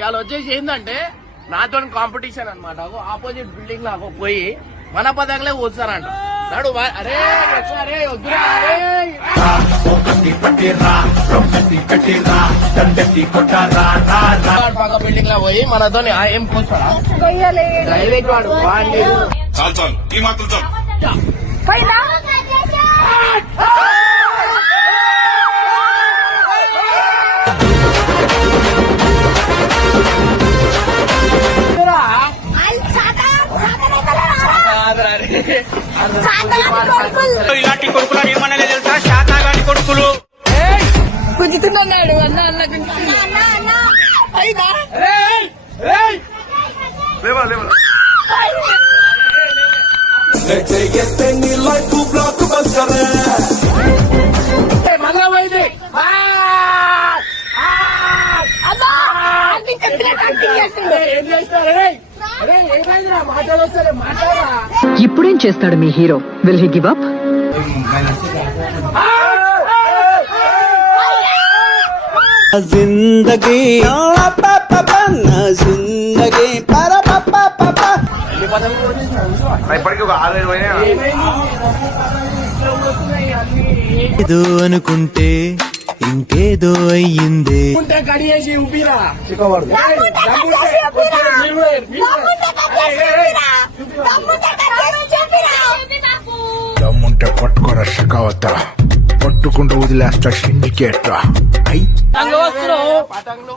ఇవాళ వచ్చేసి ఏంటంటే నాతో కాంపిటీషన్ అనమాట. ఆపోజిట్ బిల్డింగ్ లాగా పోయి మన పదకలే వస్తారంట. నాడు అరే అరే వద్దురా పక్క బిల్డింగ్ లా పోయి మనతో ఏం పోస్తాడా ప్రైవేట్ వాడు ఇలాంటి కొడుకులు ఏమన్నా తెలుసా? శాతాగాడి కొడుకులు గుంజుతున్నాడు అన్న అన్న మళ్ళా పోయింది. ఏం చేస్తారు? మాట్లాడొస్తారే మాట్లాడరా. ఇప్పుడేం చేస్తాడు మీ hero? Will he give up? జిందగీ జిందగీ ఇప్పటికీ ఒక 6-7 ఏదో అనుకుంటే ఇంకేదో అయ్యింది. కడిగేసి ఉబ్బిరా దమ్ముంటే పట్టుకోరా షకావత, పట్టుకుంటూ వదిలేస్తా సిండికేట్. పతంగులు